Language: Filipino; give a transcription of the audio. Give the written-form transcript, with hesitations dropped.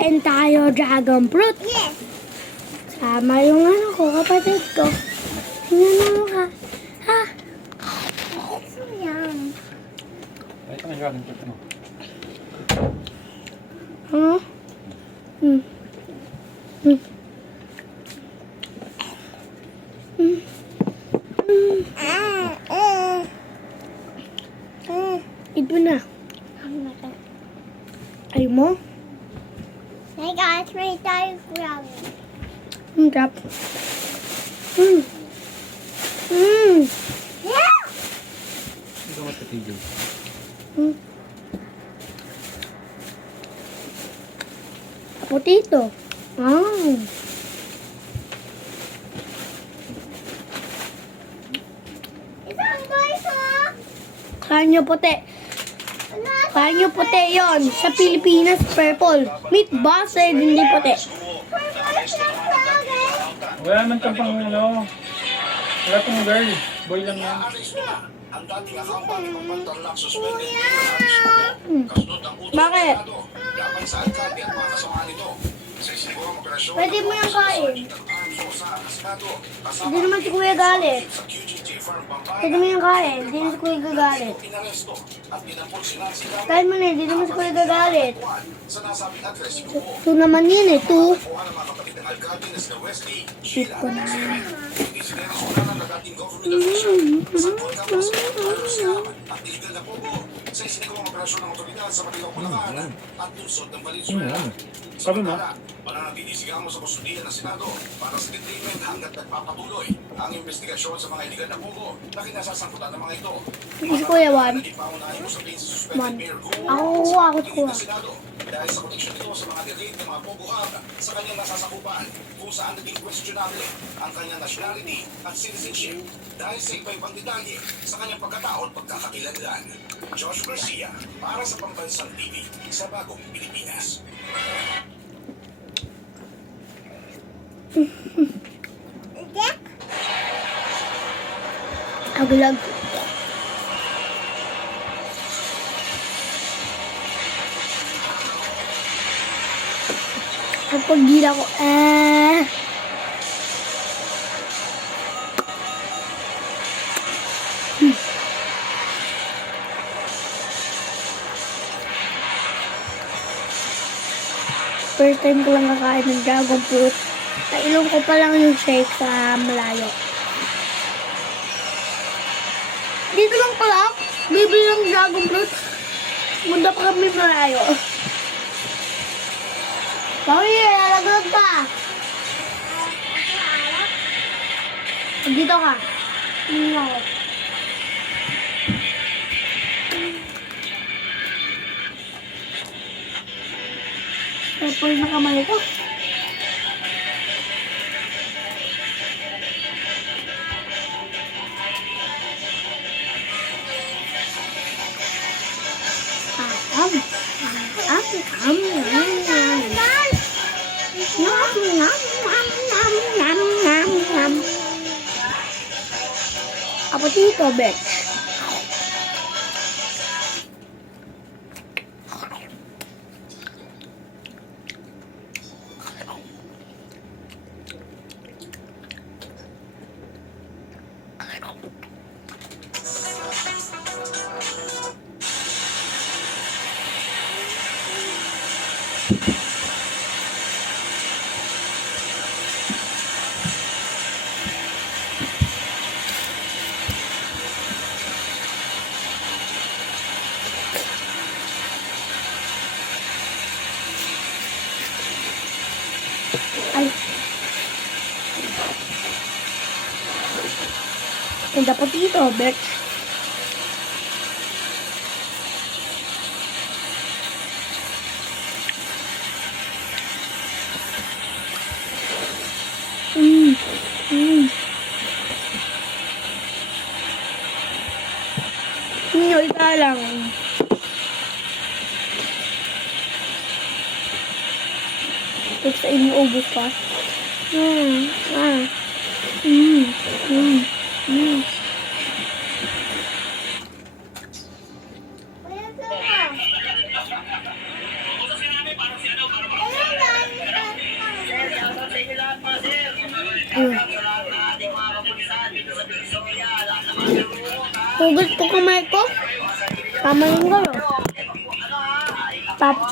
Kain tayo dragon fruit. Yes. Sama yung ano ko, kapatid ko. Tingnan mo ka. Ha? It's so yum. Ito na dragon fruit mo. Huh? Hmm. Hmm. Hmm. Ito na. Ayaw mo? Hey guys, may tayo grabe. Drop. Hmm. Hmm. Yeah! Ito matatigil. Hmm. Potato. Ah. Ito ang guys, oh! Kain nyo puti. Kain nyo puti yon. Sa Pilipinas, purple. Meat base, hindi puti. Wala man kang pang ano. Wala pang girl. Boy lang yan. Ang dating account ni Pagpantarlak suspended Bakit? laban sa alkalde at mga kasama nito. Sa isinigurang operasyon, Pwede mo yung kain. Hindi naman si Kuya galit. sa QGJ Farm Pampanga, Pwede mo yung kain. Hindi naman si Kuya gagalit. inaresto at pinampol si Nancy Lam Kain mo na, hindi naman si Kuya gagalit. sa nasabing address ni Buko. Ito naman yun eh, ito. Kuha ng mga kapatid ng alkalde na sila Wesley, Shit Sheila, ko na. hindi sila resultanan ng dating government official sa pagkakos at illegal na pogo sa isinigurang operasyon ng otoridad sa Manila, Bulacan at lungsod ng Valenzuela. Sabi mo? Pananatili siya mo sa kustudiyan ng Senado para sa detainment hanggat nagpapatuloy ang investigasyon sa mga iligal na pogo na kinasasangkutan ng mga ito. Hindi si Kuya Juan. Naging paunahin mo sa sa suspended Juan. Mayor Go Ako kuha. ng Senado dahil sa koneksyon nito sa mga delete ng mga pogo hub sa kanyang nasasakupan kung saan naging questionable ang kanyang nationality at citizenship dahil sa iba-ibang detalye sa kanyang pagkatao at pagkakakilanlan. Josh Garcia para sa Pambansang TV sa Bagong Pilipinas. Aglag. Kapag gila ko, First time ko lang kakain ng dragon fruit. Nailong ko pa lang yung shake sa malayo. Dito lang pala, bibili ng dragon fruit. Munda pa kami malayo. Pawi, lalaglag ka. Dito ka. Hindi ako. Purple na kamay ko. Apa dito, bitch? Ay. Ganda po dito, bitch. Nyoy ka lang. Ito sa iniubos pa. Hugot ko kamay ko. Tama yung galo. Tapos